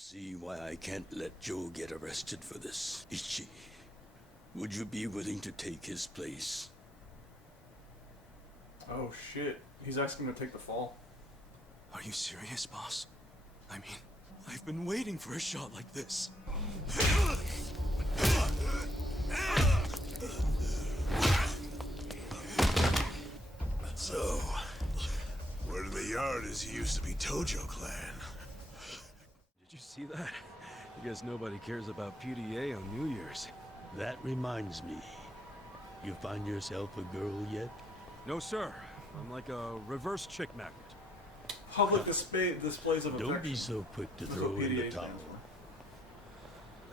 see why I can't let Joe get arrested for this. Ichi, would you be willing to take his place? Oh shit. He's asking him to take the fall. Are you serious, boss? I mean, I've been waiting for a shot like this. So, word of the yard is you used to be Tojo clan. Did you see that? I guess nobody cares about PDA on New Year's. That reminds me. You find yourself a girl yet? No, sir. I'm like a reverse chick magnet. Public displays of Don't affection. be so quick to That's throw what in the PDA towel. stands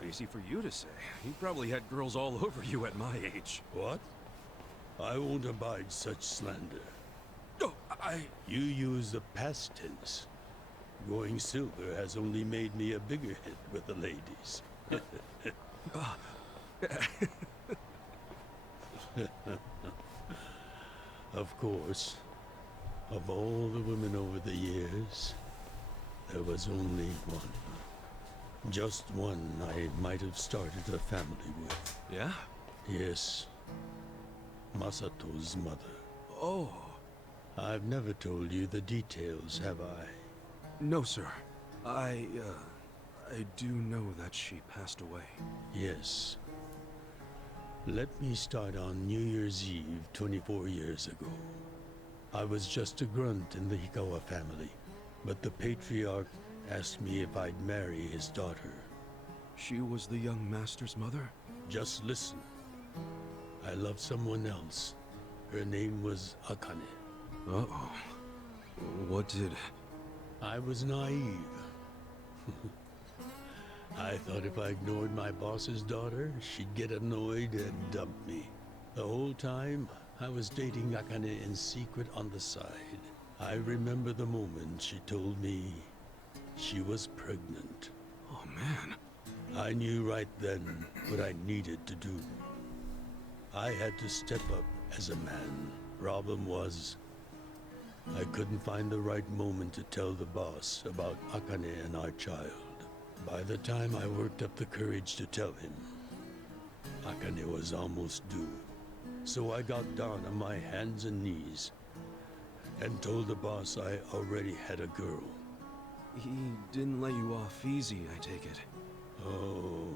for. Easy for you to say. You probably had girls all over you at my age. What? I won't abide such slander. No, You use the past tense. Going silver has only made me a bigger hit with the ladies. Of course, of all the women over the years, there was only one. Just one I might have started a family with. Yeah? Yes, Masato's mother. Oh. I've never told you the details, have I? No, sir. I do know that she passed away. Yes. Let me start on New Year's Eve 24 years ago. I was just a grunt in the Hikawa family, but the patriarch asked me if I'd marry his daughter. She was the young master's mother? Just listen. I loved someone else. Her name was Akane. Uh-oh. What did... I was naive. I thought if I ignored my boss's daughter, she'd get annoyed and dump me. The whole time, I was dating Akane in secret on the side. I remember the moment she told me she was pregnant. Oh, man. I knew right then what I needed to do. I had to step up as a man. Problem was, I couldn't find the right moment to tell the boss about Akane and our child. By the time I worked up the courage to tell him, Akane was almost due. So I got down on my hands and knees and told the boss I already had a girl. He didn't let you off easy, I take it. Oh,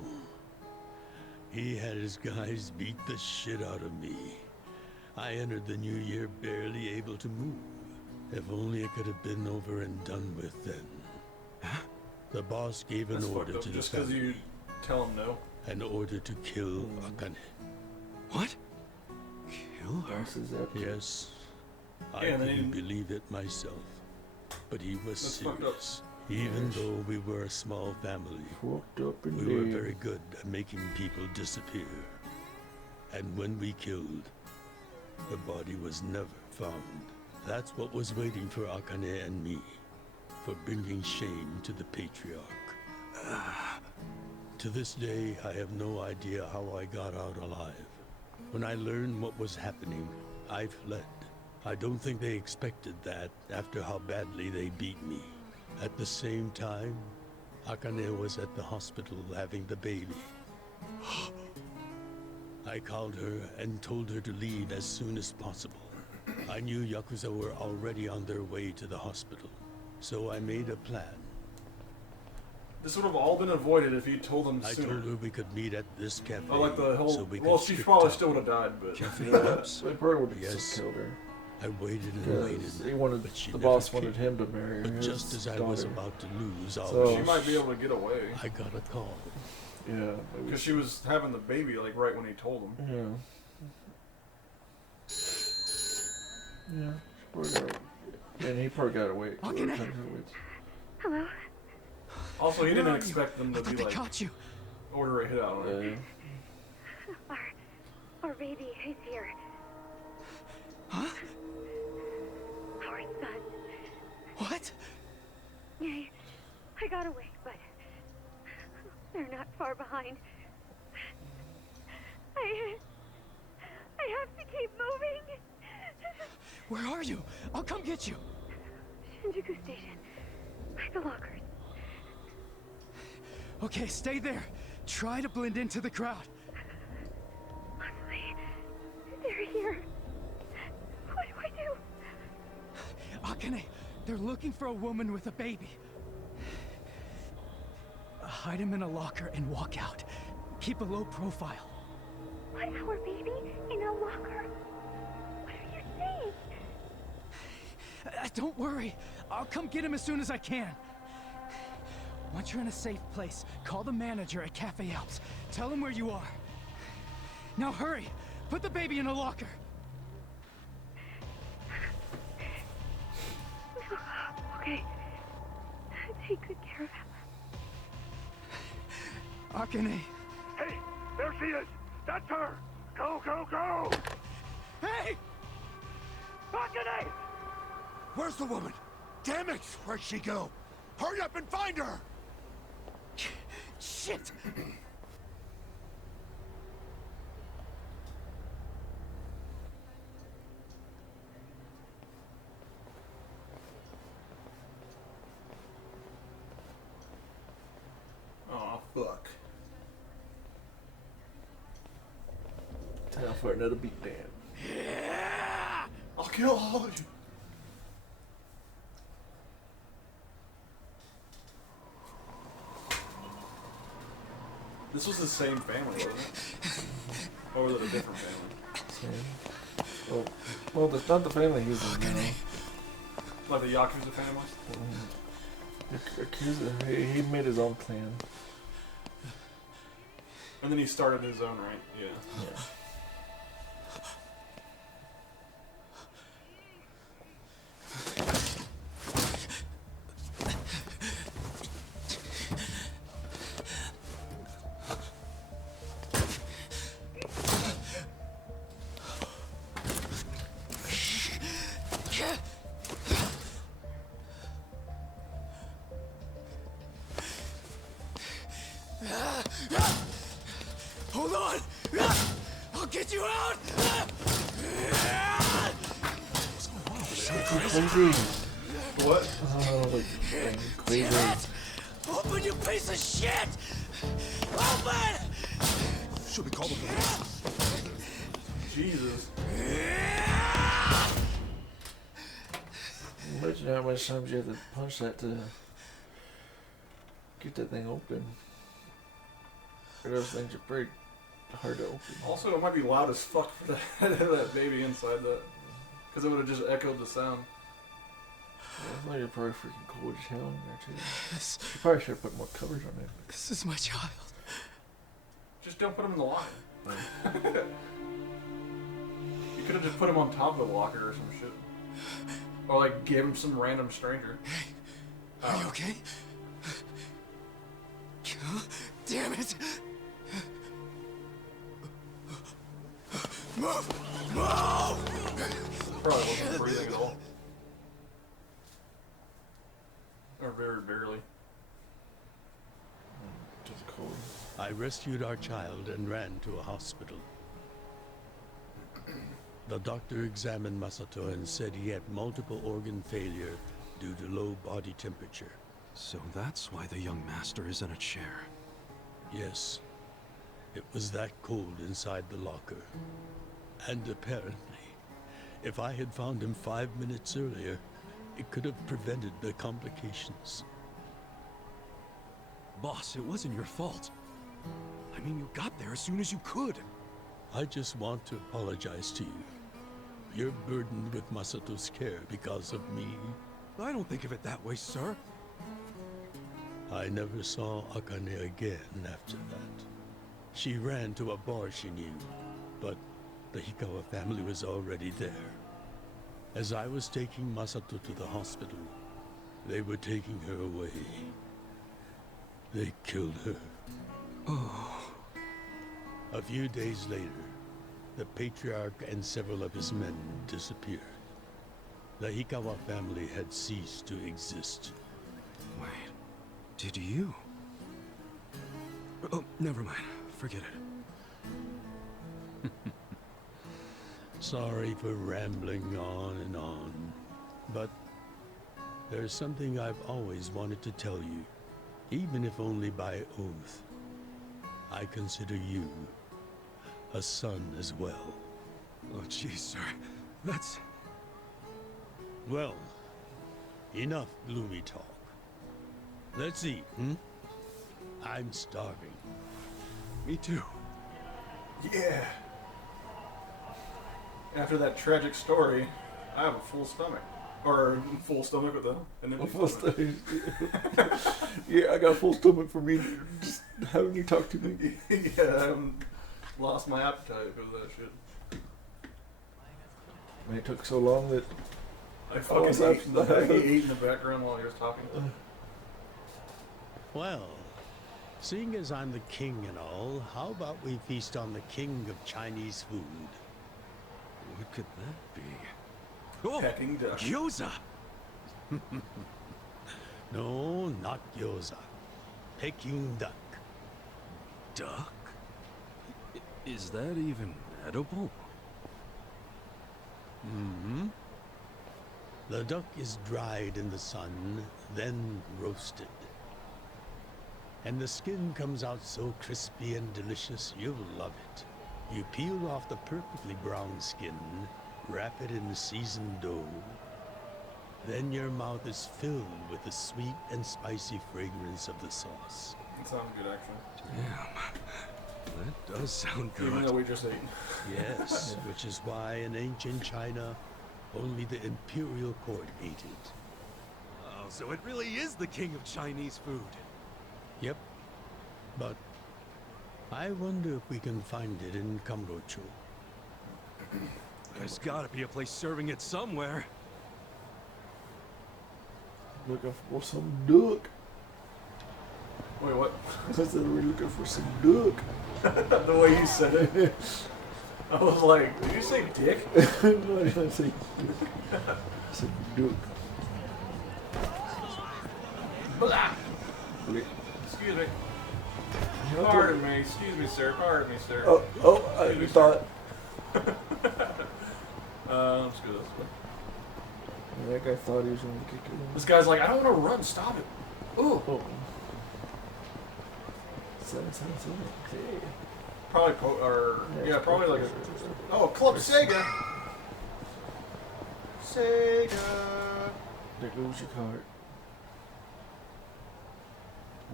he had his guys beat the shit out of me. I entered the new year barely able to move. If only it could have been over and done with then. Huh? The boss gave an order to the just because you family. tell him no. An order to kill Akane. What? Kill her? Yes. I Yeah, and then couldn't believe it myself. But he was That's fucked up. serious. Even though we were a small family, we were very good at making people disappear. And when we killed, the body was never found. That's what was waiting for Akane and me, for bringing shame to the patriarch. To this day, I have no idea how I got out alive. When I learned what was happening, I fled. I don't think they expected that after how badly they beat me. At the same time, Akane was at the hospital having the baby. I called her and told her to leave as soon as possible. I knew Yakuza were already on their way to the hospital, so I made a plan. This would have all been avoided if you told them I sooner. told her we could meet at this cafe, I like the whole. so we well, could she skip probably town. still would have died, but. They probably would have Yes. just killed her. I waited and waited, Because he wanted, but she the never boss came. wanted him to marry her. But his just as I daughter. was about to lose all So- She hope, might be able to get away. I got a call. Yeah, maybe. Because she was having the baby, like, right when he told him. Yeah. Yeah. She probably got, and he probably got away. Hello? Also, he Where didn't are expect them I to thought be they like, caught you. order a hit out on her. Yeah. Our baby is here. Huh? Our son. What? Yeah, I got away, but they're not far behind. I have to keep moving. Where are you? I'll come get you. Shinjuku Station. By the lockers. Okay, stay there. Try to blend into the crowd. Honestly, they're here. What do I do? Akane, they're looking for a woman with a baby. Hide him in a locker and walk out. Keep a low profile. What, our baby? In a locker? What are you saying? Don't worry. I'll come get him as soon as I can. Once you're in a safe place, call the manager at Cafe Alps. Tell him where you are. Now hurry! Put the baby in a locker! Okay. Take good care of him. Akane! Hey, there she is! That's her! Go, go, go! Hey! Akane! Where's the woman? Damn it! Where'd she go? Hurry up and find her! Shit! Oh, fuck. Time for another beatdown. I'll kill all of you. This was the same family, wasn't it? Or was it a different family? Same. Well, that's not the family he's in now. Like the Yakuza family? Yakuza, he made his own clan. And then he started his own, right? Yeah. Yeah. Hold on! I'll get you out! Crazy. What? Oh, like, crazy. Damn it! Open, you piece of shit! Open! Should we call the police? Jesus. Imagine how much times you have to punch that to get that thing open. Or those things are pretty hard to open. Also, it might be loud as fuck for that baby inside that. Because it would have just echoed the sound. I thought you're probably freaking cold as hell in there too. You probably should have put more covers on there. This is my child. Just don't put him in the locker. You could have just put him on top of the locker or some shit. Or like give him some random stranger. Are you okay? Damn it! Move! Move! Probably wasn't breathing at all. Or very barely. Just cold. I rescued our child and ran to a hospital. The doctor examined Masato and said he had multiple organ failure due to low body temperature. So that's why the young master is in a chair. Yes, it was that cold inside the locker. And apparently, if I had found him 5 minutes earlier, it could have prevented the complications. Boss, it wasn't your fault. I mean, you got there as soon as you could. I just want to apologize to you. You're burdened with Masato's care because of me. I don't think of it that way, sir. I never saw Akane again after that. She ran to a bar she knew, but the Hikawa family was already there. As I was taking Masato to the hospital, they were taking her away. They killed her. Oh. A few days later, the patriarch and several of his men disappeared. The Hikawa family had ceased to exist. Wait, did you? Oh, never mind. Forget it. Sorry for rambling on and on, but there's something I've always wanted to tell you. even if only by oath, I consider you a son as well. Oh, jeez, sir. That's... Well, enough gloomy talk. Let's eat, I'm starving. Me too. Yeah. After that tragic story, I have a full stomach. Or full stomach with an empty Full stomach. stomach. Yeah, I got a full stomach for me just having you talk to me. Yeah, I haven't lost my appetite because of that shit. Man, it took so long that I was fucking ate, absent. I ate in the background while he was talking. Well, seeing as I'm the king and all, how about we feast on the king of Chinese food? What could that be? Oh, Pecking duck. gyoza! No, not gyoza. Peking duck. Duck? Is that even edible? The duck is dried in the sun, then roasted. And the skin comes out so crispy and delicious, you'll love it. You peel off the perfectly brown skin, wrap it in seasoned dough. Then your mouth is filled with the sweet and spicy fragrance of the sauce. It sounds good, actually. Damn. That does sound Even though good. we just ate. Yes, which is why in ancient China, only the imperial court ate it. Oh, so it really is the king of Chinese food. Yep. But I wonder if we can find it in Kamurocho. There's gotta be a place serving it somewhere. looking for some duck. Wait, what? I said we're looking for some duck. The way you said it. I was like, did you say dick? No, I didn't say duck. I said duck. Blah. Wait. Excuse me. You know, Pardon me. Excuse me, sir. Pardon me, sir. You thought. Let's go this way. Yeah, that guy thought he was going to kick it. This guy's like, I don't want to run. Stop it. Ooh. Oh. 777. Okay. Probably, yeah, probably like a. Oh, Club Sega. Sega. There goes your cart.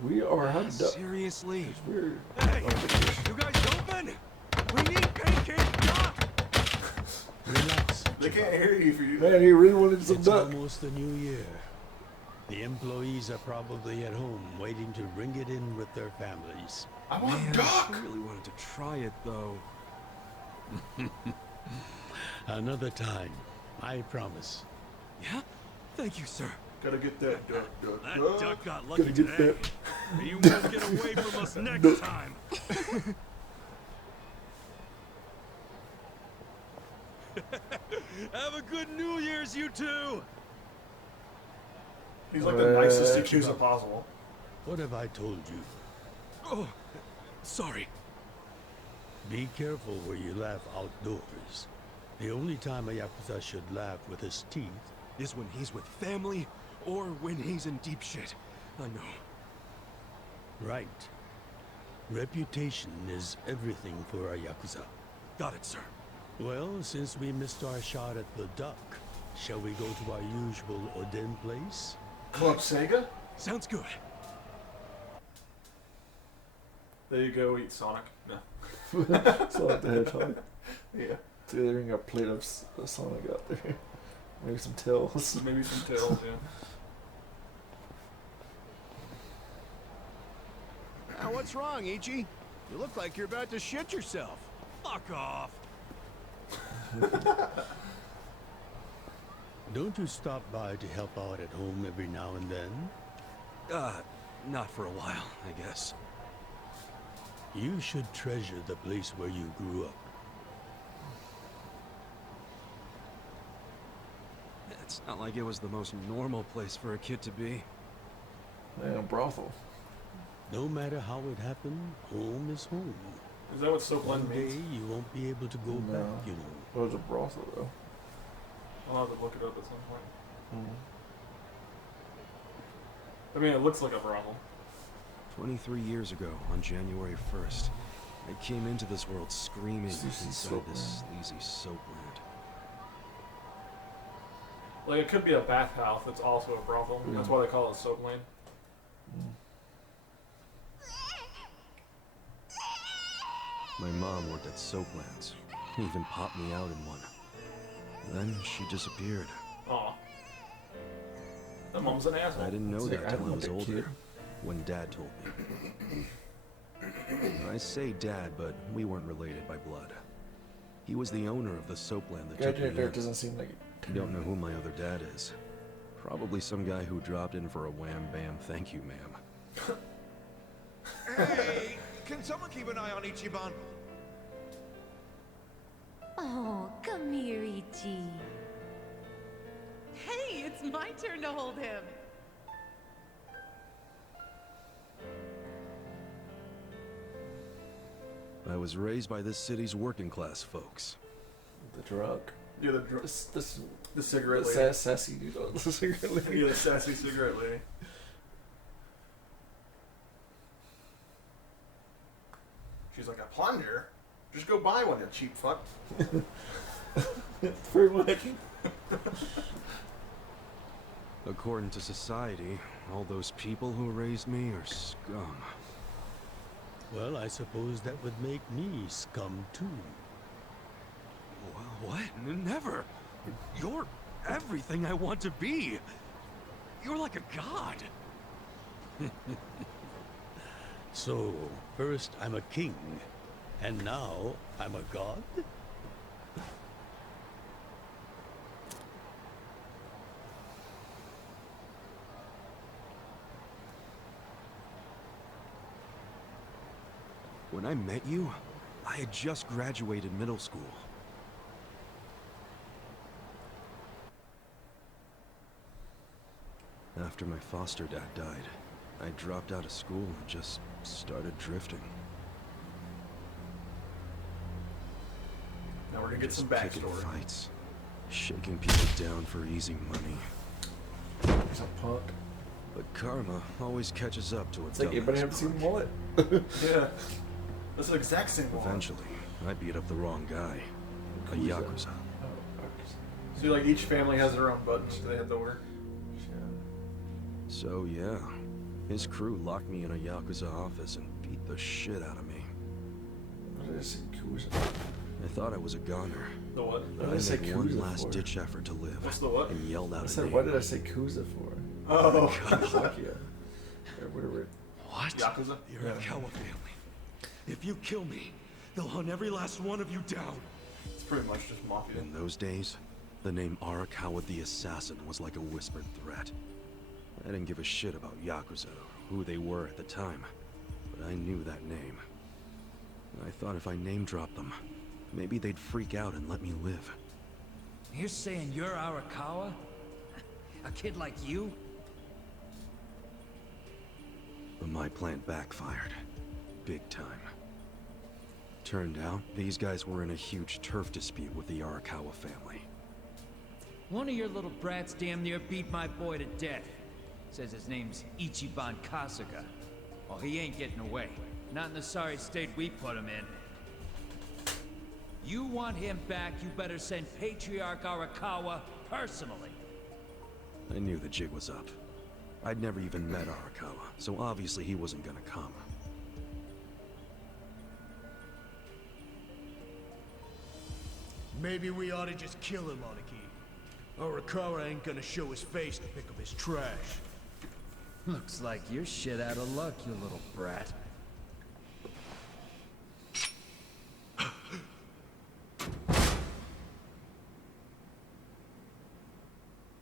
We are hot dog. Seriously? Weird. Hey, you guys open? We need pancake duck! Relax. They can't hear you if you. Man, he really wanted some It's duck. almost the new year. The employees are probably at home waiting to bring it in with their families. I want Man, duck. I really wanted to try it though. Another time, I promise. Yeah? Thank you, sir. Gotta get that duck. That duck got lucky Gotta get today. You won't get away from us next time. Have a good New Year's, you two! He's like the nicest Yakuza possible. What have I told you? Oh, sorry. Be careful where you laugh outdoors. The only time a Yakuza should laugh with his teeth. Is when he's with family or when he's in deep shit. I know. Right. Reputation is everything for a Yakuza. Got it, sir. Well, since we missed our shot at the duck, shall we go to our usual Oden place? Club Sega? Sounds good. There you go, eat Sonic. No. Sonic the Hedgehog. Yeah. See, they're gonna got a plate of Sonic out there. Maybe some tails. Maybe some tails, yeah. Now, what's wrong, Ichi? You look like you're about to shit yourself. Fuck off. Don't you stop by to help out at home every now and then? Not for a while, I guess. You should treasure the place where you grew up. It's not like it was the most normal place for a kid to be. Man, a brothel. No matter how it happened, home is home. Is that what Soap One Blend day means? you won't be able to go No. back, you know. It was a brothel, though. I'll have to look it up at some point. Mm. I mean, it looks like a brothel. 23 years ago, on January 1st, I came into this world screaming inside this sleazy soap land. Like, it could be a bathhouse that's also a brothel. That's why they call it soap lane. My mom worked at Soaplands. Even popped me out in one. Then she disappeared. Aw. That mom's an asshole. I didn't know It's that like, I till I want was that older, kid. when Dad told me. I say Dad, but we weren't related by blood. He was the owner of the Soapland that Guy took me there in. doesn't seem like it. Don't know who my other dad is. Probably some guy who dropped in for a wham bam thank you, ma'am. Hey, can someone keep an eye on Ichiban? Oh, come here, Ichi. Hey, it's my turn to hold him. I was raised by this city's working class folks. The drug. Yeah, the cigarette lady. Sassy dude. The cigarette lady. Yeah, the sassy cigarette lady. She's like, a plunger? Just go buy one, you cheap fuck. Pretty much. According to society, all those people who raised me are scum. Well, I suppose that would make me scum too. What? Never! You're everything I want to be! You're like a god! So, first I'm a king, and now I'm a god? When I met you, I had just graduated middle school. After my foster dad died, I dropped out of school and just started drifting. Now we're gonna get some Picking backstory. fights, shaking people down for easy money. He's a punk. But karma always catches up to a It's like, anybody dumbass ever seen punk. Mullet? Yeah. That's the exact same one. Eventually, I beat up the wrong guy. A Yakuza. Yakuza. So, like, each family has their own buttons they have to wear. So yeah, his crew locked me in a Yakuza office and beat the shit out of me. What did I say? Yakuza. I thought I was a goner, The what? but What I did I say made one Yakuza last for? ditch effort to live. What's the what? And yelled out I a said, name. what did I say Kuza for? Oh. Zakia. Or whatever. What? Yakuza? You're a Kawa family. If you kill me, they'll hunt every last one of you down. It's pretty much just mafia. In those days, the name Arakawa the Assassin was like a whispered threat. I didn't give a shit about Yakuza or who they were at the time, but I knew that name. I thought if I name-dropped them, maybe they'd freak out and let me live. You're saying you're Arakawa? A kid like you? But my plan backfired. Big time. Turned out, these guys were in a huge turf dispute with the Arakawa family. One of your little brats damn near beat my boy to death. Says his name's Ichiban Kasuga. Well, he ain't getting away. Not in the sorry state we put him in. You want him back, you better send Patriarch Arakawa personally. I knew the jig was up. I'd never even met Arakawa, so obviously he wasn't gonna come. Maybe we ought to just kill him, Aniki. Arakawa ain't gonna show his face to pick up his trash. Looks like you're shit out of luck, you little brat.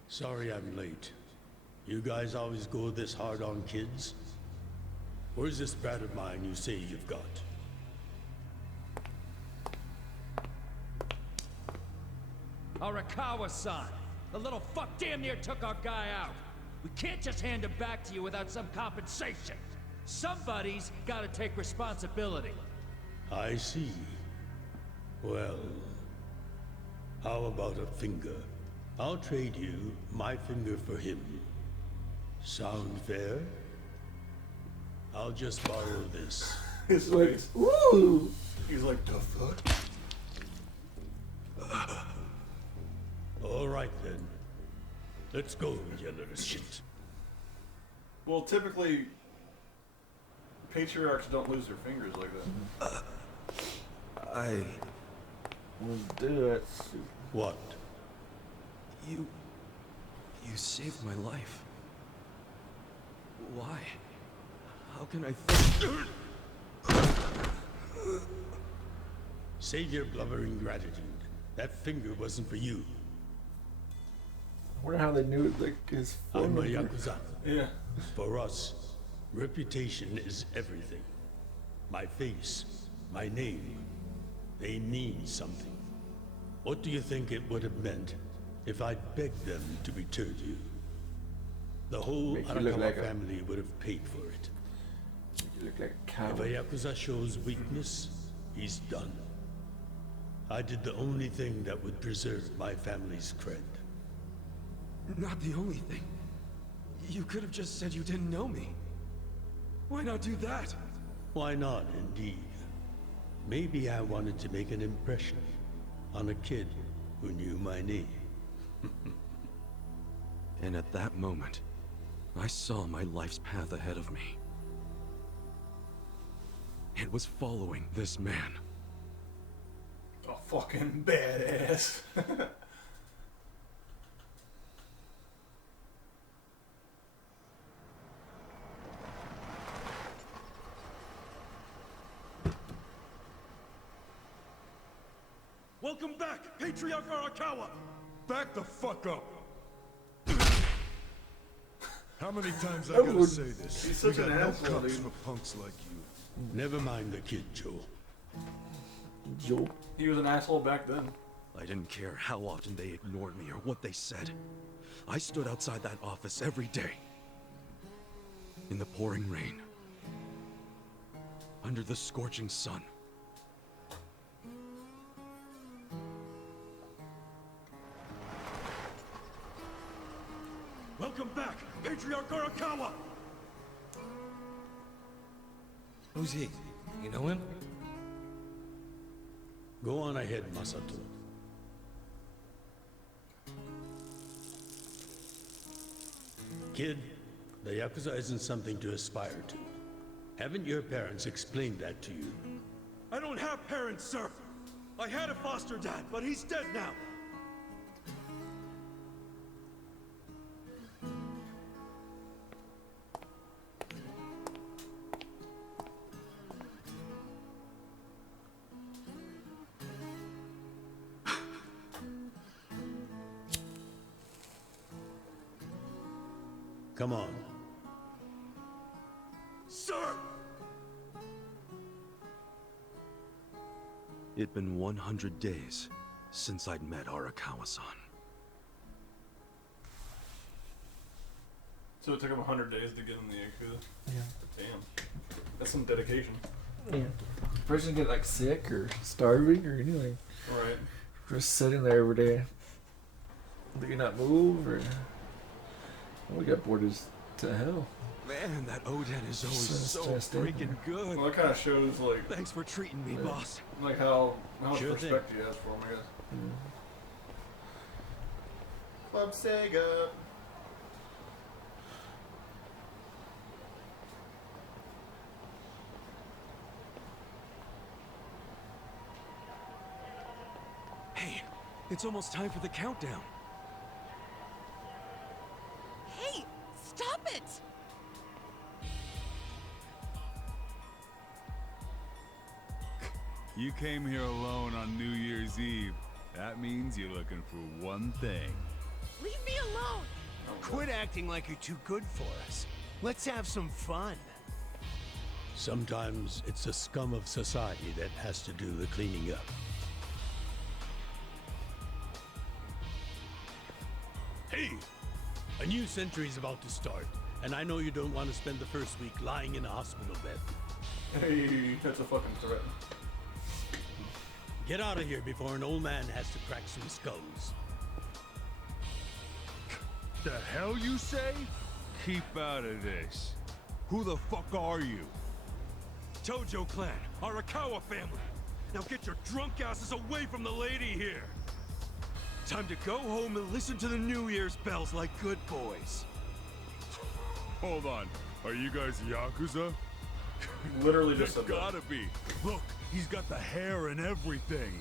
Sorry I'm late. You guys always go this hard on kids? Where's this brat of mine you say you've got? Arakawa-san! The little fuck damn near took our guy out! We can't just hand him back to you without some compensation! Somebody's gotta take responsibility! I see. Well, how about a finger? I'll trade you my finger for him. Sound fair? I'll just borrow this. His Like, face. ooh. He's like, the fuck? All right then. Let's go, you little shit. Well, typically, patriarchs don't lose their fingers like that. Let's do it. What? You saved my life. Why? How can I Save your blubbering gratitude. That finger wasn't for you. I wonder how they knew like his phone I'm a number. Yakuza. Yeah. For us, reputation is everything. My face, my name, they mean something. What do you think it would have meant if I'd begged them to return you? The whole Make you look Arakawa like a- family would have paid for it. You look like a If cow. a Yakuza shows weakness, he's done. I did the only thing that would preserve my family's cred. Not the only thing. You could have just said you didn't know me. Why not do that? Why not, indeed? Maybe I wanted to make an impression on a kid who knew my name. And at that moment, I saw my life's path ahead of me. It was following this man. A fucking badass. Welcome back, Patriarch Arakawa! Back the fuck up! How many times I gotta say this? He's We such an got no asshole, cups dude. for punks like you. Never mind the kid, Joe. Joe. He was an asshole back then. I didn't care how often they ignored me or what they said. I stood outside that office every day. In the pouring rain. Under the scorching sun. Welcome back, Patriarch Arakawa! Who's he? You know him? Go on ahead, Masato. Kid, the Yakuza isn't something to aspire to. Haven't your parents explained that to you? I don't have parents, sir! I had a foster dad, but he's dead now! Come on. Sir! It'd been 100 days since I'd met Arakawa-san. So it took him 100 days to get in the Yakuza? Yeah. Damn. That's some dedication. Yeah. Person get like sick or starving or anything. Right. Just sitting there every day. Do you not move or? We got bored as to hell. Man, that Oden is always So so stressed out. freaking good. Well, that kind of shows, like, Thanks for treating me, boss. like how much Sure thing. respect he has for him, I guess. Club Sega. Hey, it's almost time for the countdown. Hey, stop it! You came here alone on New Year's Eve. That means you're looking for one thing. Leave me alone! Quit acting like you're too good for us. Let's have some fun. Sometimes it's the scum of society that has to do the cleaning up. Hey! A new century's about to start, and I know you don't want to spend the first week lying in a hospital bed. Hey, that's a fucking threat. Get out of here before an old man has to crack some skulls. The hell you say? Keep out of this. Who the fuck are you? Tojo clan, Arakawa family. Now get your drunk asses away from the lady here. Time to go home and listen to the New Year's bells like good boys. Hold on. Are you guys Yakuza? Literally just It's gotta be. Look, he's got the hair and everything.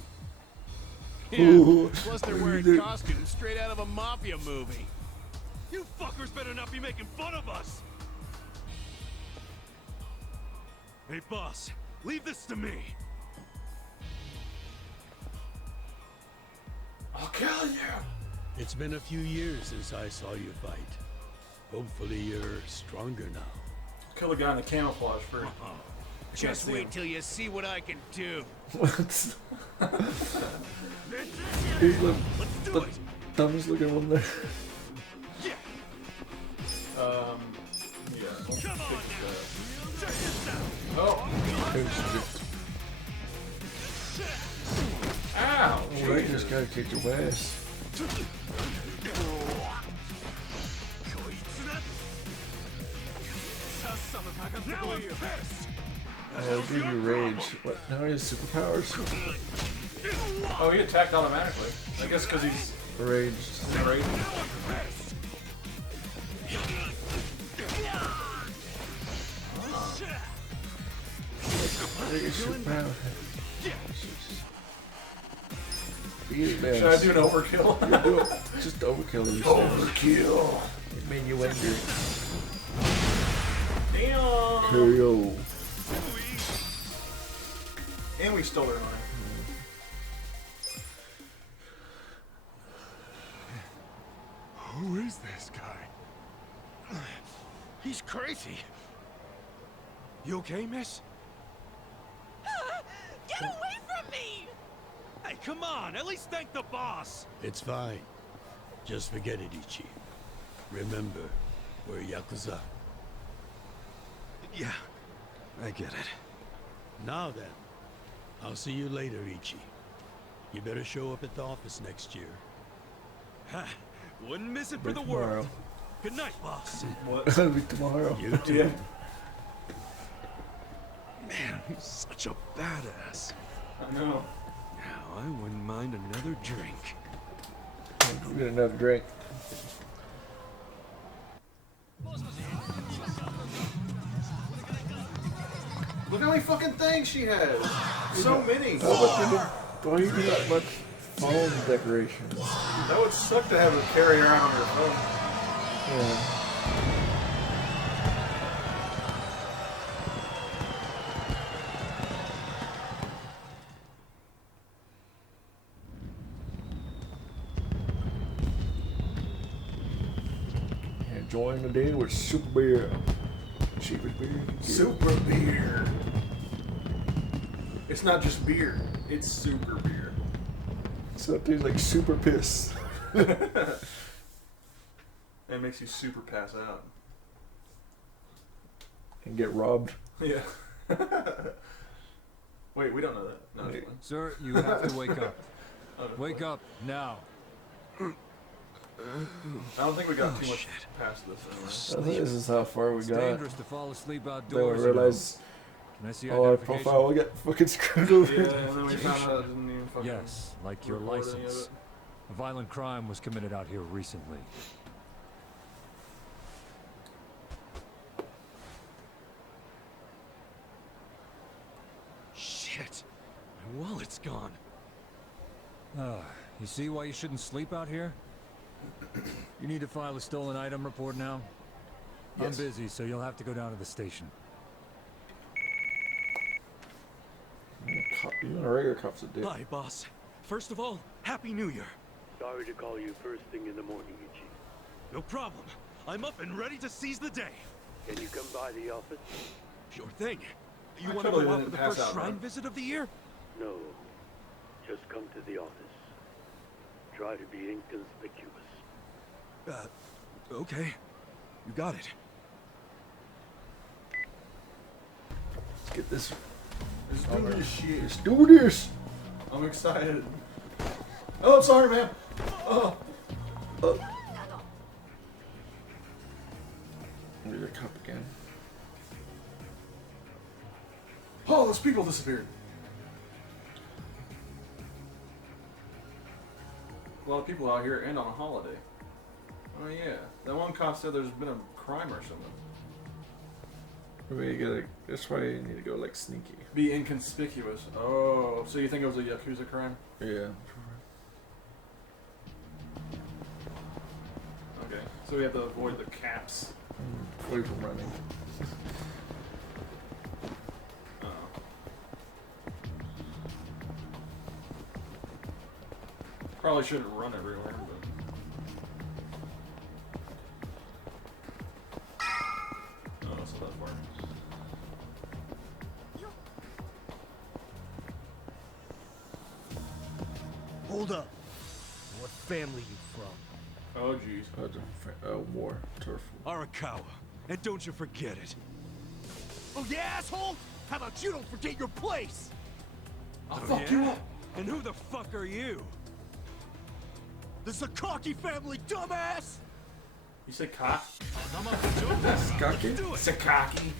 Yeah. Plus they're wearing costumes straight out of a mafia movie. You fuckers better not be making fun of us! Hey boss, leave this to me. I'll kill you. It's been a few years since I saw you fight. Hopefully you're stronger now. Kill the guy in the camouflage first. Just wait till you see what I can do. What? He's the dumbest looking one there. Yeah. Let's Come on fix now. that. Check this out. Oh. Ow! Right, just gotta kick your ass. Now I'm pissed. I'll give you rage. What? Now he has superpowers? Oh, he attacked automatically. I guess because he's Raged. enraged. Superpower. Beat it, man. Should I do an overkill? Yeah, do it. Just overkill. Overkill. Innuendo. Damn. KO. And we stole their money. Who is this guy? He's crazy. You okay, miss? Get away from me! Hey, come on, at least thank the boss. It's fine. Just forget it, Ichi. Remember, we're Yakuza. Yeah, I get it. Now then, I'll see you later, Ichi. You better show up at the office next year. Ha, wouldn't miss it for the Tomorrow. world. Good night, boss. What? That'll be tomorrow. You too. Yeah. Man, he's such a badass. I know. Now, I wouldn't mind another drink. Get another drink. Look how many fucking things she has. So many. Why you do that much phone decorations? That would suck to have to carry around on your phone. Yeah. Enjoying the day with super beer. Cheapest beer. Super beer. It's not just beer. It's super beer. So it tastes like super piss. It makes you super pass out. And get robbed. Yeah. Wait, we don't know that. No, it's fine. Sir, you have to wake up. Wake up now. I don't think we got too much past this. I think this is how far we It's got. dangerous to fall asleep Then outdoors. we realized Can I see all our identification? profile will get fucking screwed over. Yeah, and then we found out it didn't even fucking Yes, like your record any of license. it. A violent crime was committed out here recently. Shit, my wallet's gone. You see why you shouldn't sleep out here? You need to file a stolen item report now? Yes. I'm busy, so you'll have to go down to the station. Even a regular cop's a dick. Hi, boss. First of all, Happy New Year. Sorry to call you first thing in the morning, Ichi. No problem. I'm up and ready to seize the day. Can you come by the office? Sure thing. You I want to totally go out didn't for the pass first out, shrine man. visit of the year? No. Just come to the office. Try to be inconspicuous. Okay. You got it. Let's get this. Let's do this shit. Let's do this. I'm excited. Oh, sorry, man. Oh. There's a cup again. Oh, those people disappeared. A lot of people out here and on a holiday. Oh yeah, that one cop said there's been a crime or something. We gotta. That's why you need to go like sneaky. Be inconspicuous. Oh, so you think it was a Yakuza crime? Yeah. Okay, so we have to avoid the caps. Avoid from running. Probably shouldn't run everywhere, but... Oh, that's not that far. Hold up. What family you from? Oh, jeez. War. Turf. Arakawa. And don't you forget it. Oh, yeah, asshole? How about you don't forget your place? I'll fuck you up. And who the fuck are you? The Sakaki family, dumbass! You said cock? Sakaki? Sakaki.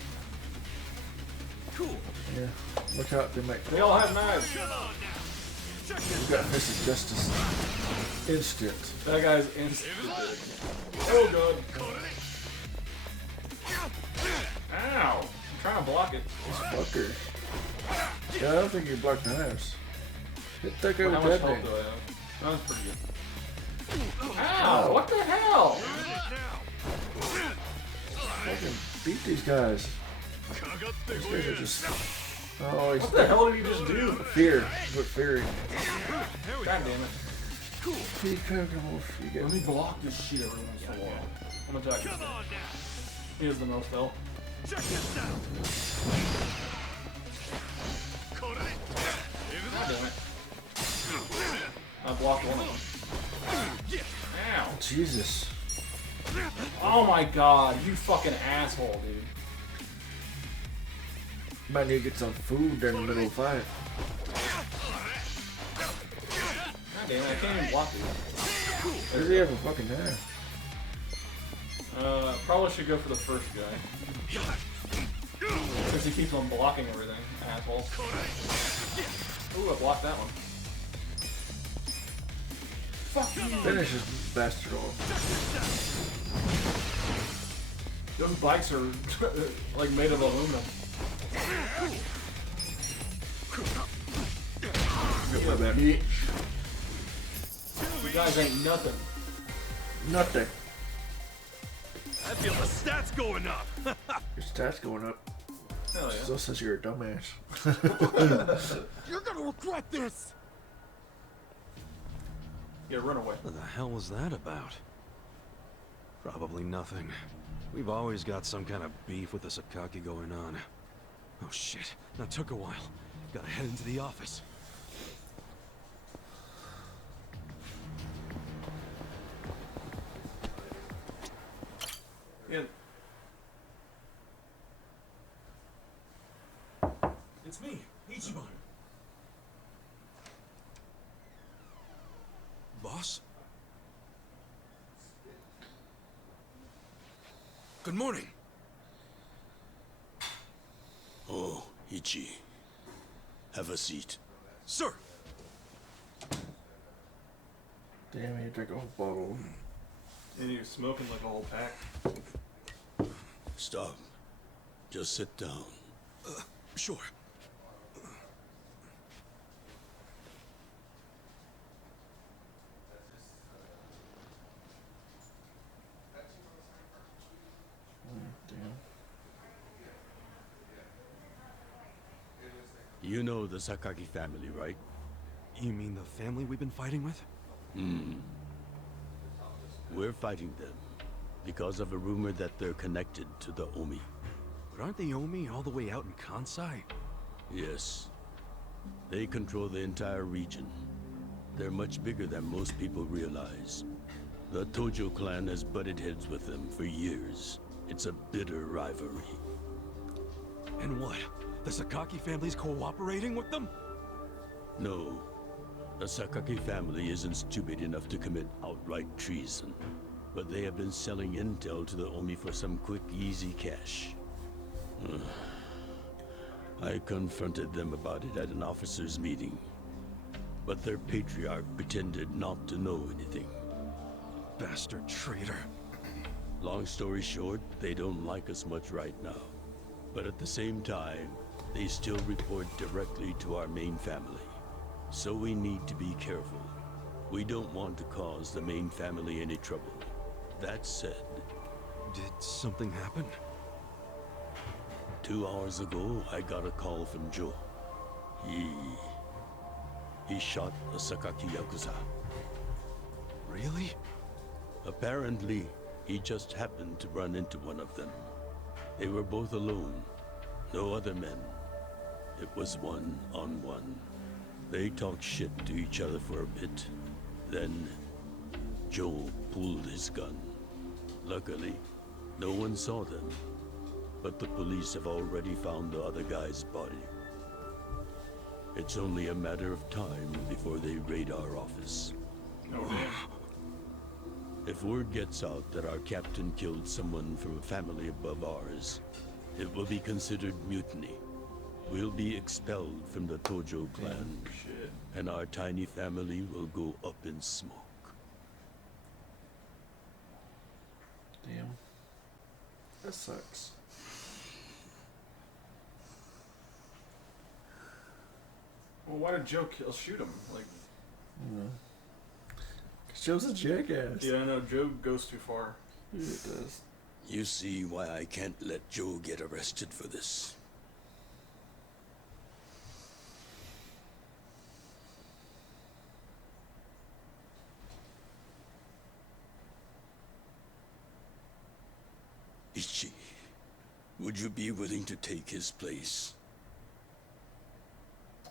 Cool. Yeah. Look out, they might. They all have knives. You got Mrs. Justice. Instant. That guy's instant. Oh, God. Ow. I'm trying to block it. This fucker. Yeah, I don't think you blocked knives. Hit that guy How with much that health thing. do I have? That was pretty good. Ow! What the hell? Fucking beat these guys. These guys are just. Oh, he's. What the hell did you just do? Fear. With fear. God damn it. Let me block this shit every once in a while. I'm gonna attack him. He has the most health. Check this out. God damn it. I blocked one of them. Ow. Jesus. Oh my god, you fucking asshole, dude. Might need to get some food during the middle of the fight. God damn it, I can't even block it. Does he have a fucking knife? Probably should go for the first guy. Since he keeps on blocking everything, asshole. Ooh, I blocked that one. Fuck you! Finish this bastard off. Those bikes are like made of aluminum. Bitch. You guys ain't nothing. Nothing. I feel the stats going up. Your stats going up. Hell yeah. Still says you're a dumbass. You're gonna regret this. Yeah, run away. What the hell was that about? Probably nothing. We've always got some kind of beef with the Sakaki going on. Oh shit, that took a while. Gotta head into the office. Yeah. It's me, Ichiban. Boss? Good morning. Oh, Ichi. Have a seat. Sir. Damn, he drank a whole bottle. And he was smoking like a whole pack. Stop. Just sit down. Sure. You know the Sakaki family, right? You mean the family we've been fighting with? We're fighting them because of a rumor that they're connected to the Omi. But aren't the Omi all the way out in Kansai? Yes. They control the entire region. They're much bigger than most people realize. The Tojo clan has butted heads with them for years. It's a bitter rivalry. And what? The Sakaki family's cooperating with them? No. The Sakaki family isn't stupid enough to commit outright treason. But they have been selling intel to the Omi for some quick, easy cash. I confronted them about it at an officers' meeting, but their patriarch pretended not to know anything. Bastard traitor. Long story short, they don't like us much right now. But at the same time, they still report directly to our main family. So we need to be careful. We don't want to cause the main family any trouble. That said... Did something happen? 2 hours ago, I got a call from Joe. He shot a Sakaki Yakuza. Really? Apparently, he just happened to run into one of them. They were both alone. No other men. It was one-on-one. They talked shit to each other for a bit. Then, Joe pulled his gun. Luckily, no one saw them. But the police have already found the other guy's body. It's only a matter of time before they raid our office. Oh, man. If word gets out that our captain killed someone from a family above ours, it will be considered mutiny. We'll be expelled from the Tojo clan, and our tiny family will go up in smoke. Damn. That sucks. Well, why did Joe shoot him? Like, Cause Joe's a jackass. yeah, I know Joe goes too far. Yeah, it does. You see why I can't let Joe get arrested for this. Ichi, would you be willing to take his place?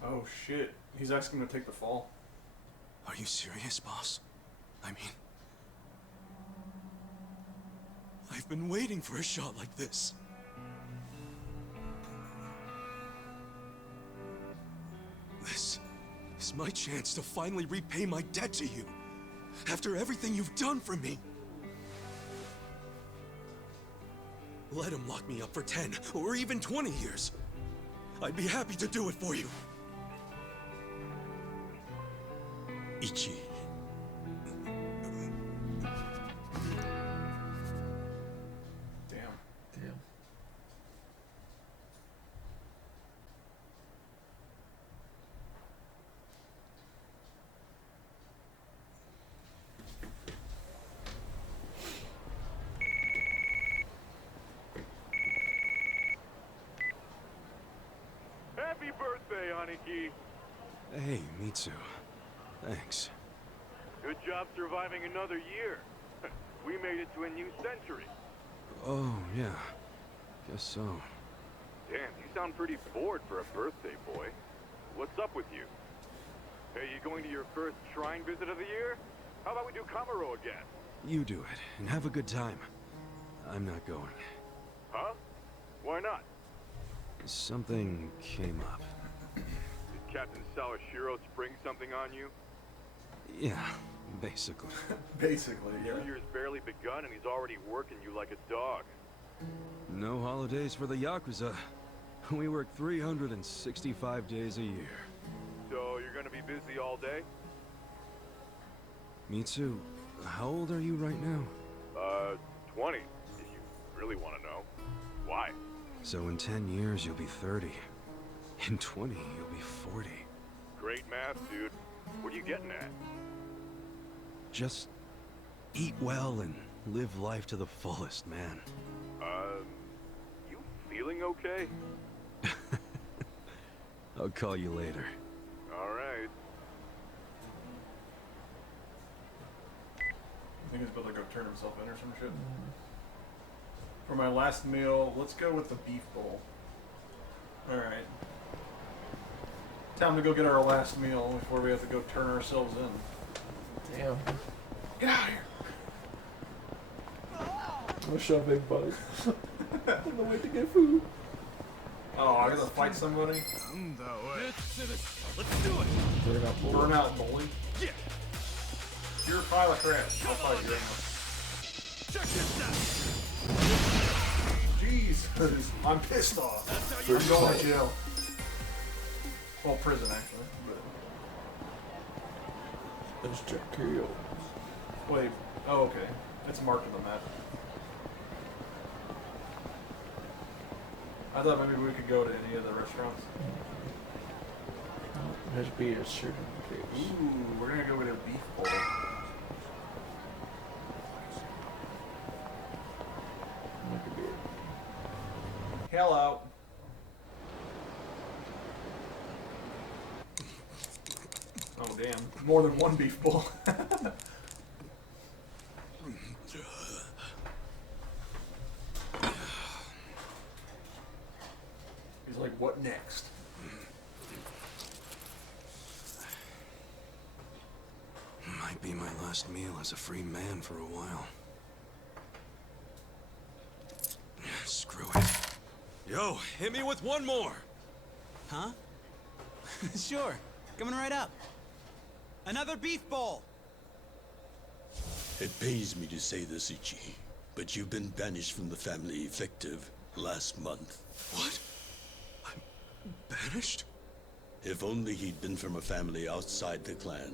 Oh shit, he's asking him to take the fall. Are you serious, boss? I mean... I've been waiting for a shot like this. This is my chance to finally repay my debt to you. After everything you've done for me. Let him lock me up for 10 or even 20 years. I'd be happy to do it for you. Ichi. Damn. Happy birthday, Aniki. Hey, Mitsu. Thanks. Good job surviving another year. We made it to a new century. Oh, yeah. Guess so. Damn, you sound pretty bored for a birthday boy. What's up with you? Hey, you going to your first shrine visit of the year? How about we do Kamaro again? You do it, and have a good time. I'm not going. Huh? Why not? Something came up. Did Captain Sawashiro spring something on you? Yeah, basically. Basically, yeah. New Year's barely begun and he's already working you like a dog. No holidays for the Yakuza. We work 365 days a year. So you're gonna be busy all day? Mitsu, how old are you right now? 20, if you really want to know. Why? So in 10 years, you'll be 30. In 20, you'll be 40. Great math, dude. What are you getting at? Just eat well and live life to the fullest, man. You feeling okay? I'll call you later. All right. I think he's about to go turn himself in or some shit. For my last meal, let's go with the beef bowl. Alright. Time to go get our last meal before we have to go turn ourselves in. Damn. Get out of here! What's up, big buddy? On the way to get food. Oh, I gotta fight somebody? Let's do it! Burnout bully. Burnout bully? Yeah! You're a pile of crap. I'll fight you right Check this out! now. Jesus, I'm pissed off. I'm going to jail. Well, prison actually. But... There's Jack Carriel. Wait. Oh, okay. It's marked on the map. I thought maybe we could go to any of the restaurants. There's beer, certain case. Ooh, we're gonna go with a beef bowl. Hello. Oh damn! More than one beef bowl. He's like, what next? Might be my last meal as a free man for a while. Screw it. Yo, hit me with one more! Huh? Sure. Coming right up. Another beef bowl! It pains me to say this, Ichi, but you've been banished from the family effective last month. What? I'm banished? If only he'd been from a family outside the clan,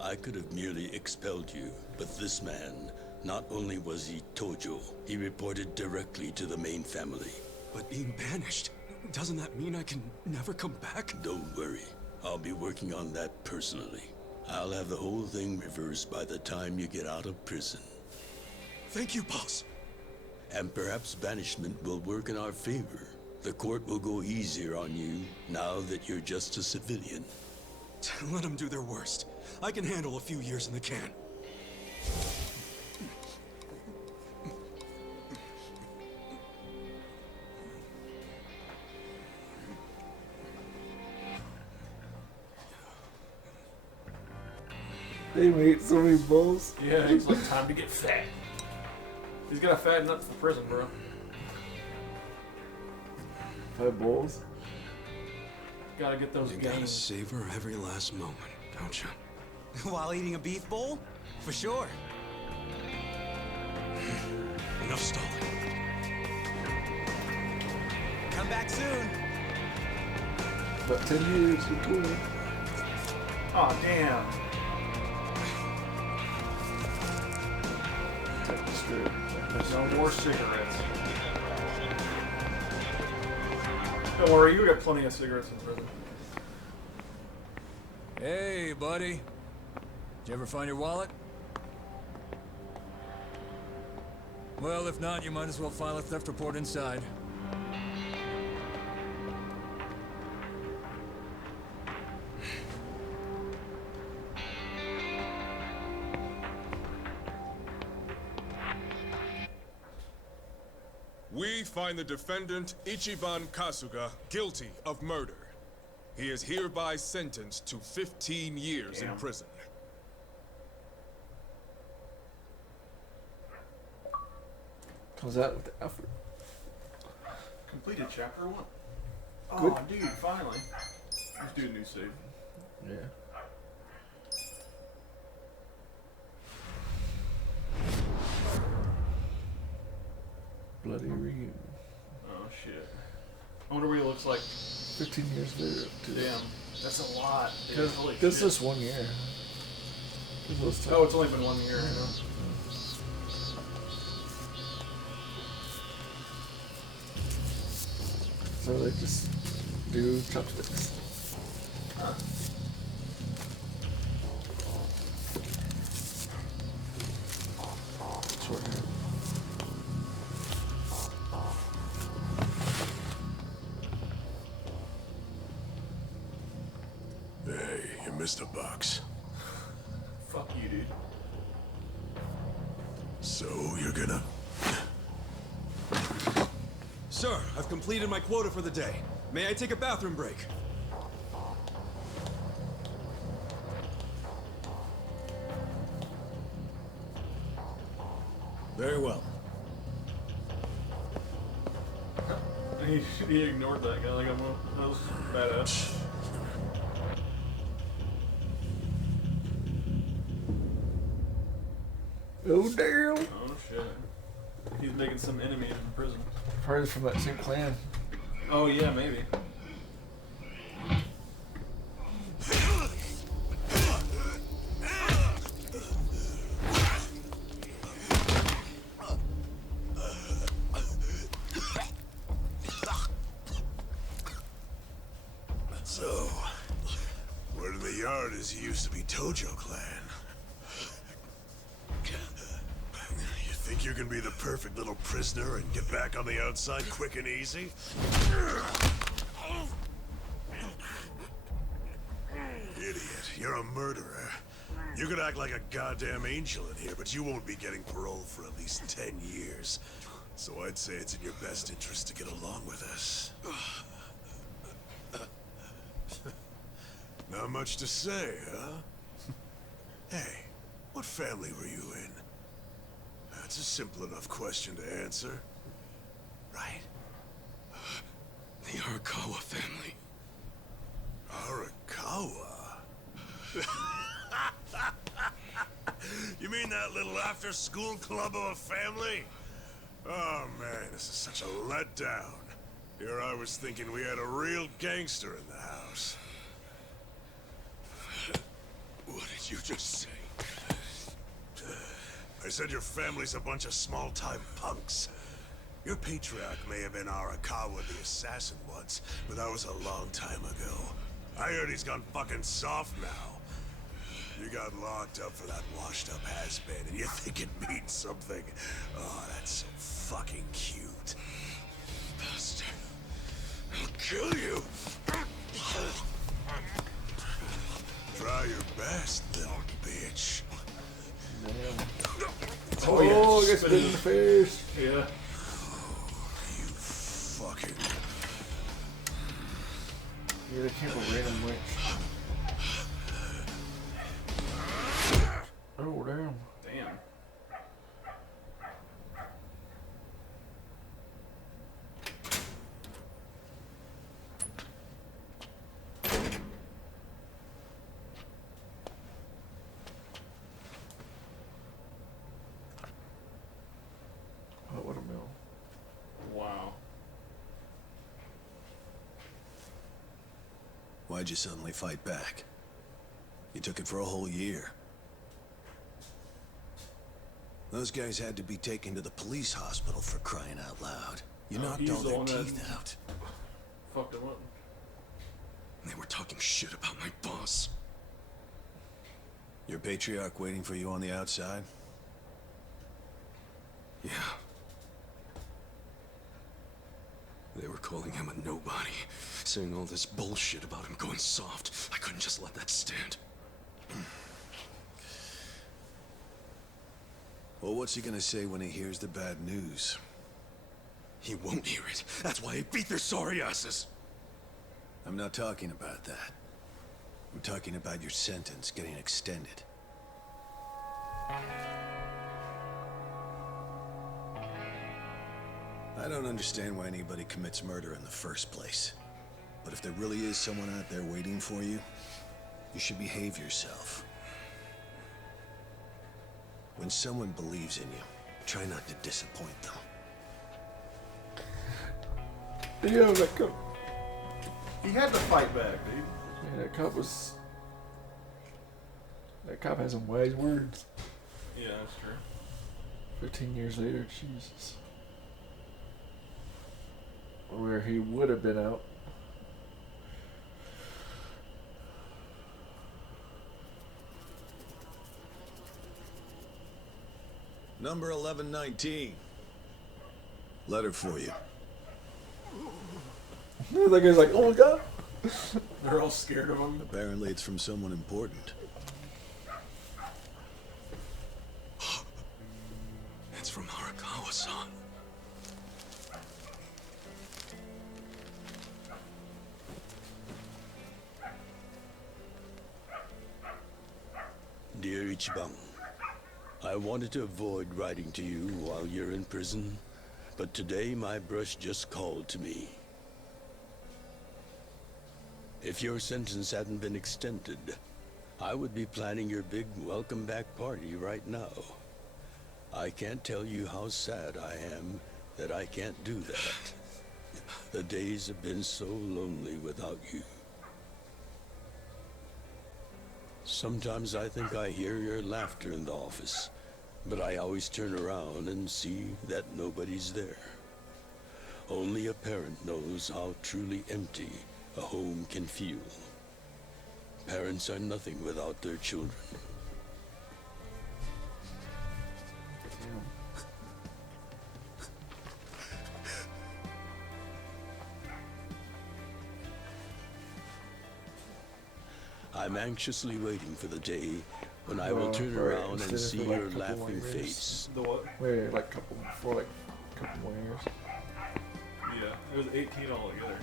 I could have merely expelled you. But this man, not only was he Tojo, he reported directly to the main family. But being banished, doesn't that mean I can never come back? Don't worry. I'll be working on that personally. I'll have the whole thing reversed by the time you get out of prison. Thank you, boss. And perhaps banishment will work in our favor. The court will go easier on you now that you're just a civilian. Let them do their worst. I can handle a few years in the can. They made so many bowls. Yeah, it's like time to get fat. He's gotta fatten up for prison, bro. 5 bowls? Gotta get those You gains. gotta savor every last moment, don't you? While eating a beef bowl? For sure. Enough stalling. Come back soon. About 10 years, you're cool. Oh damn. No more cigarettes. Don't worry, you got plenty of cigarettes in prison. Hey, buddy. Did you ever find your wallet? Well, if not, you might as well file a theft report inside. We find the defendant, Ichiban Kasuga, guilty of murder. He is hereby sentenced to 15 years in prison. Comes out with the effort. Completed chapter 1. Oh, Good. dude, finally. Let's do a new save. Yeah. Bloody reunion. Oh shit. I wonder what he looks like. 15 years later. Damn, that's a lot. Dude. Holy This shit. is 1 year. Oh, it's only been 1 year, you know. So they just do chopsticks. Huh. Short hair. Hey, you missed a box. Fuck you, dude. So you're gonna... Sir, I've completed my quota for the day. May I take a bathroom break? Very well. He ignored that guy like I'm a, that was badass. Oh damn! Oh shit. He's making some enemies in prison. Probably from that same clan. Oh yeah, maybe. So, word in the yard is you used to be Tojo clan. You think you can be the perfect little prisoner and get back on the outside quick and easy? Idiot, you're a murderer. You could act like a goddamn angel in here, but you won't be getting parole for at least 10 years. So I'd say it's in your best interest to get along with us. Not much to say, huh? Hey, what family were you in? That's a simple enough question to answer. Right? The Arakawa family. Arakawa? You mean that little after-school club of a family? Oh man, this is such a letdown. Here I was thinking we had a real gangster in the house. What did you just say? I said your family's a bunch of small-time punks. Your patriarch may have been Arakawa the assassin once, but that was a long time ago. I heard he's gone fucking soft now. You got locked up for that washed-up has-been, and you think it means something. Oh, that's so fucking cute. Bastard. I'll kill you. Try your best, little bitch. Oh, yeah. I got spit in the face. Yeah. You fucking... Yeah, they can't go random witch. Oh, damn. Damn. Oh, what a mill. Wow. Why'd you suddenly fight back? You took it for a whole year. Those guys had to be taken to the police hospital for crying out loud. You knocked all their teeth out. Fucked him up. They were talking shit about my boss. Your patriarch waiting for you on the outside? Yeah. They were calling him a nobody, saying all this bullshit about him going soft. I couldn't just let that stand. Well, what's he gonna say when he hears the bad news? He won't hear it. That's why he beat their sorry asses. I'm not talking about that. I'm talking about your sentence getting extended. I don't understand why anybody commits murder in the first place. But if there really is someone out there waiting for you, you should behave yourself. When someone believes in you, try not to disappoint them. Yeah, that cop. He had to fight back, dude. Yeah, that cop was. That cop has some wise words. Yeah, that's true. 15 years later, Jesus. Where he would have been out. Number 1119. Letter for you. That guy's like, oh my god. They're all scared of him. Apparently it's from someone important. It's from Arakawa-san. Dear Ichiban, I wanted to avoid writing to you while you're in prison, but today my brush just called to me. If your sentence hadn't been extended, I would be planning your big welcome back party right now. I can't tell you how sad I am that I can't do that. The days have been so lonely without you. Sometimes I think I hear your laughter in the office, but I always turn around and see that nobody's there. Only a parent knows how truly empty A home can feel. Parents are nothing without their children. I'm anxiously waiting for the day when I will turn around and see your laughing face. The what? Wait, like couple more years. Yeah, it was 18 altogether.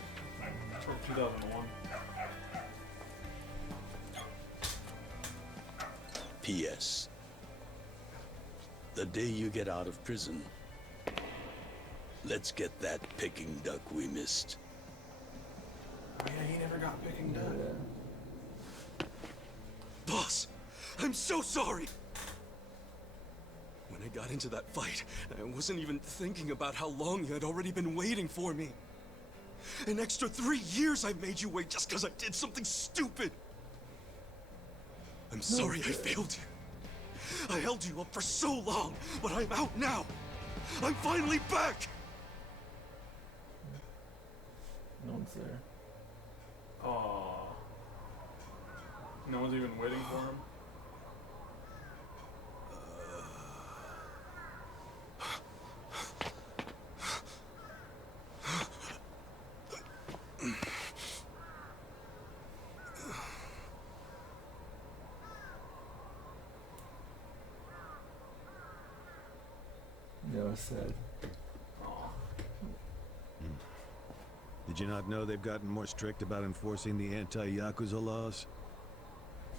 From 2001. P.S. The day you get out of prison, let's get that Peking duck we missed. Yeah, he never got Peking duck. Boss, I'm so sorry! When I got into that fight, I wasn't even thinking about how long you had already been waiting for me. An extra 3 years I made you wait just because I did something stupid! I'm sorry I failed you. I held you up for so long, but I'm out now! I'm finally back! No one's there. Aww. No one's even waiting for him? No, sad. Did you not know they've gotten more strict about enforcing the anti-Yakuza laws?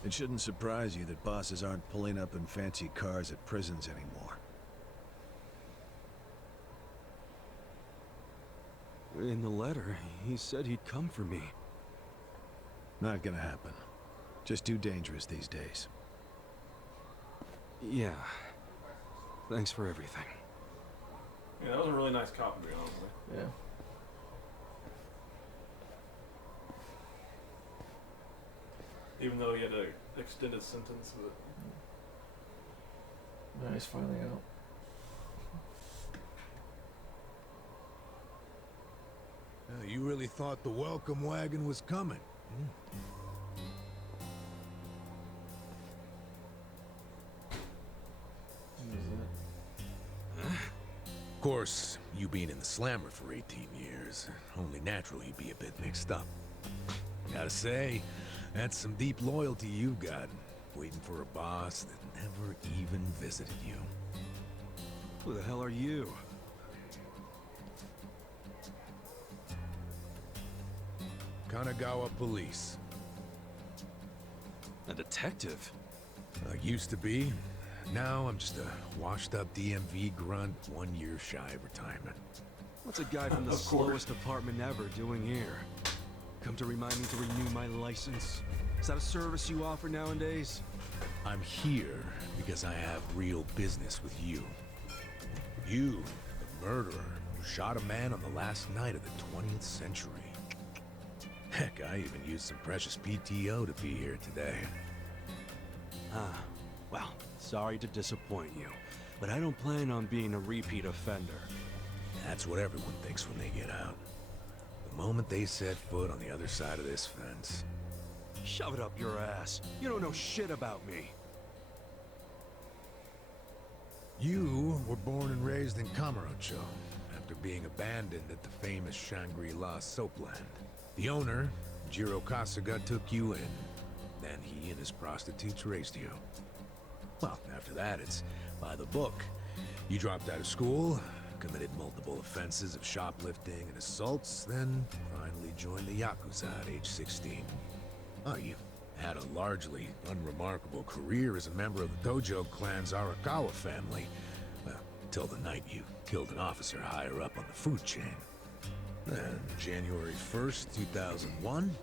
It shouldn't surprise you that bosses aren't pulling up in fancy cars at prisons anymore. In the letter, he said he'd come for me. Not gonna happen. Just too dangerous these days. Yeah. Thanks for everything. Yeah, that was a really nice cop, to be honest with you. Yeah. Even though he had to extend his sentence, but... Now he's finally out. You really thought the welcome wagon was coming? Of course, you being in the slammer for 18 years, only natural you'd be a bit mixed up. Gotta say, that's some deep loyalty you've got, waiting for a boss that never even visited you. Who the hell are you? Kanagawa Police. A detective? Used to be. Now I'm just a washed-up DMV grunt, 1 year shy of retirement. What's a guy from the slowest department ever doing here? Come to remind me to renew my license? Is that a service you offer nowadays? I'm here because I have real business with you. You, the murderer, who shot a man on the last night of the 20th century. Heck, I even used some precious PTO to be here today. Ah, well, sorry to disappoint you, but I don't plan on being a repeat offender. That's what everyone thinks when they get out. The moment they set foot on the other side of this fence. Shove it up your ass. You don't know shit about me. You were born and raised in Kamurocho, after being abandoned at the famous Shangri-La soapland. The owner, Jiro Kasuga, took you in. Then he and his prostitutes raised you. Well, after that, it's by the book. You dropped out of school, committed multiple offenses of shoplifting and assaults, then finally joined the Yakuza at age 16. Oh, you had a largely unremarkable career as a member of the Tojo clan's Arakawa family. Well, till the night you killed an officer higher up on the food chain. Then, January 1st, 2001,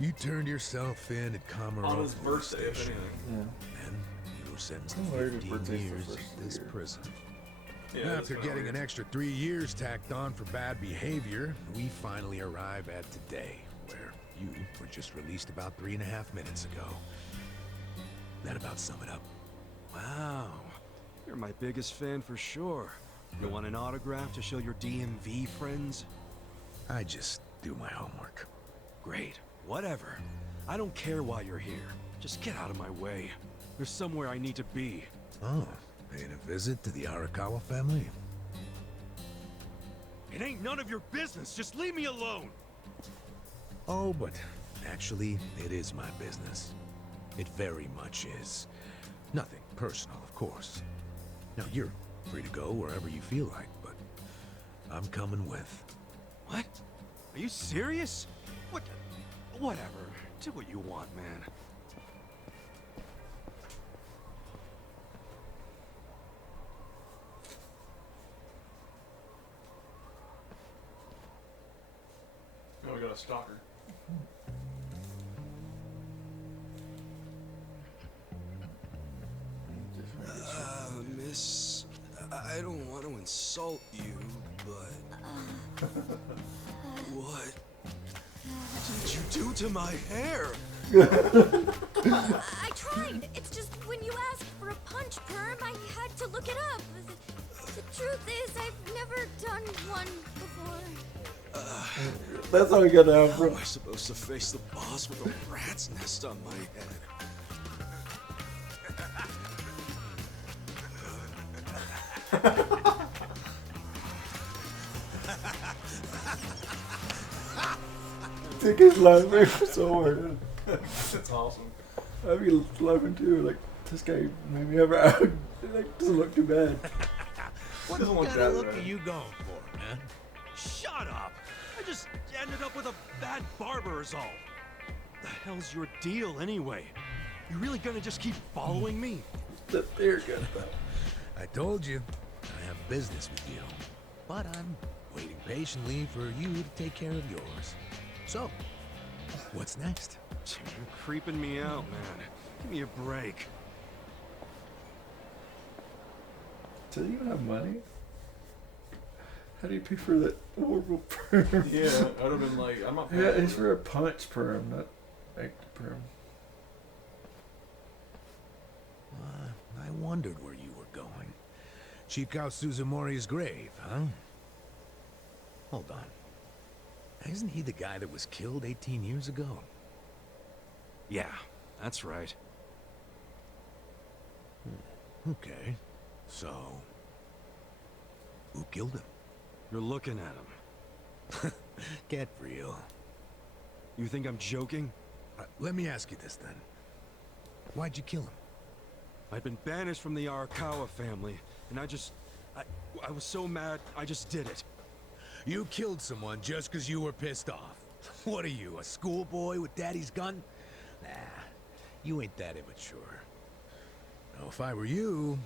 you turned yourself in at Kamurocho on his birthday, if anything. Then you were sentenced to Where did 15 birthday's the years first in this year? prison. Yeah, After getting an extra 3 years tacked on for bad behavior, we finally arrive at today, where you were just released about 3.5 minutes ago. That about sum it up. Wow, you're my biggest fan for sure. You want an autograph to show your DMV friends? I just do my homework. Great. Whatever. I don't care why you're here. Just get out of my way. There's somewhere I need to be. Oh, paying a visit to the Arakawa family? It ain't none of your business. Just leave me alone. Oh, but actually, it is my business. It very much is. Nothing personal, of course. Now, you're free to go wherever you feel like, but I'm coming with. What? Are you serious? What? Whatever. Do what you want, man. Oh, we got a stalker. Miss, I don't want to insult you, but... What did you do to my hair? I tried. It's just when you asked for a punch perm, I had to look it up. The truth is, I've never done one before. That's how we got down, How bro. am I supposed to face the boss with a rat's nest on my head? Think he's laughing so hard. That's awesome. I'd be laughing too. Like, this guy made me ever out. Like, doesn't look too bad. What Doesn't look kind that of look bad. are you going for, man? Shut up! I just ended up with a bad barber is all. The hell's your deal anyway? You really gonna just keep following me? The beer good stuff. I told you, I have business with you. But I'm waiting patiently for you to take care of yours. So, what's next? You're creeping me out, man. Give me a break. Does he even have money? How do you pay for that horrible perm? Yeah, I would have been like, I'm not paying Yeah, for it's it. for a punch perm, not active perm. I wondered where you were going. Chikao Suzumori's grave, huh? Hold on. Isn't he the guy that was killed 18 years ago? Yeah, that's right. Okay. So, who killed him? You're looking at him. Get real. You think I'm joking? Let me ask you this then. Why'd you kill him? I'd been banished from the Arakawa family, and I was so mad, I just did it. You killed someone just because you were pissed off. What are you, a schoolboy with daddy's gun? Nah, you ain't that immature. Now, if I were you,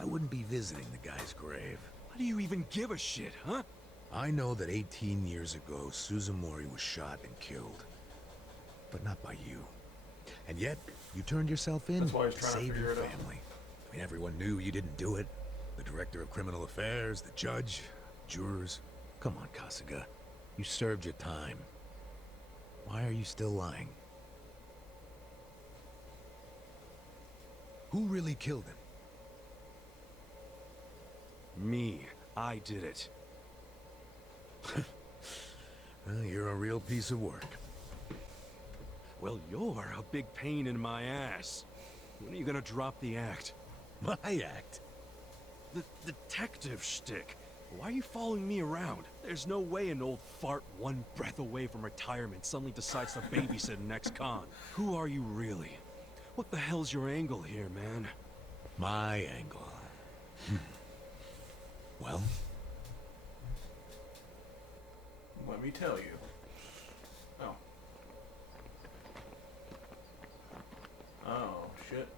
I wouldn't be visiting the guy's grave. Why do you even give a shit, huh? I know that 18 years ago, Suzumori was shot and killed. But not by you. And yet, you turned yourself in That's why he's to trying to save figure your it out. family. I mean, everyone knew you didn't do it. The director of criminal affairs, the judge, jurors. Come on, Kasuga. You served your time. Why are you still lying? Who really killed him? Me. I did it. Well, you're a real piece of work. Well, you're a big pain in my ass. When are you gonna drop the act? My act? The detective shtick. Why are you following me around? There's no way an old fart one breath away from retirement suddenly decides to babysit an ex-con. Who are you really? What the hell's your angle here, man? My angle. Well? Let me tell you. Oh. Oh, shit.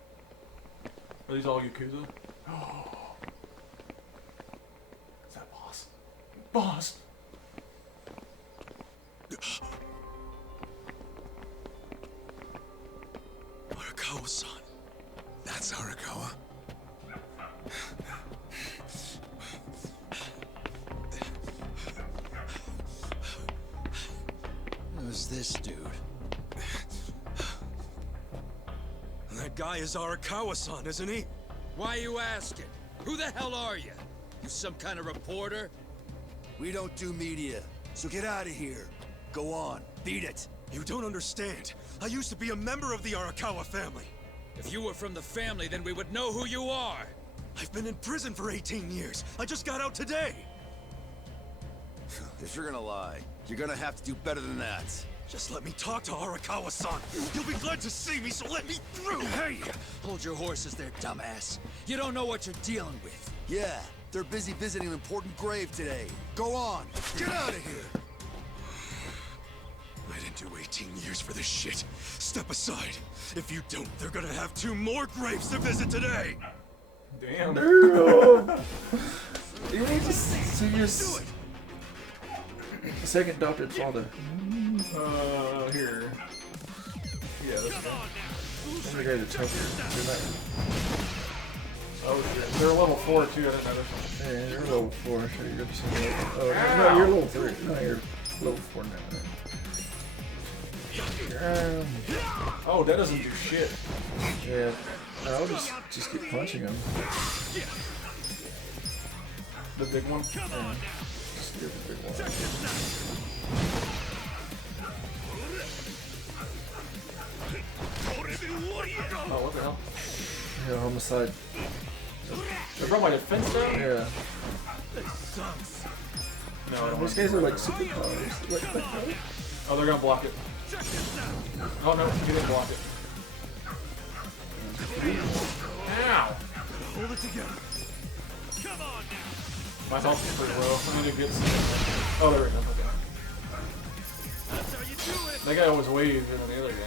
Are these all Yakuza? Oh. Is that boss? Boss! Arakawa-san. That's Arakawa. Who's this dude? That guy is Arakawa-san, isn't he? Why you asking? Who the hell are you? You some kind of reporter? We don't do media, so get out of here. Go on, beat it. You don't understand. I used to be a member of the Arakawa family. If you were from the family, then we would know who you are. I've been in prison for 18 years. I just got out today. If you're gonna lie, you're gonna have to do better than that. Just let me talk to Arakawa-san. He'll be glad to see me, so let me through! Hey! Hold your horses there, dumbass. You don't know what you're dealing with. Yeah, they're busy visiting an important grave today. Go on, get out of here! I didn't do 18 years for this shit. Step aside. If you don't, they're gonna have 2 more graves to visit today! Damn. You need to see your second adopted father. Here. Yeah, this guy. I'm gonna go to Tokyo. Oh shit. They're level 4 too, I didn't notice. Yeah, you're level 4, so you're good to see me. Oh, no, you're level 3. No, you're level 4 now. Oh, that doesn't do shit. Yeah, I'll just keep punching him. The big one? Yeah. Just give the big one. Oh, what the hell? Yeah, homicide. They brought my defense down? Yeah. No, I don't These guys are like superpowers. Like, oh, they're gonna block it. Oh no, you didn't block it. Ow! Hold it together. My health is pretty low. I'm gonna get some. Oh, there we go. Okay. That guy always way easier than the other guy.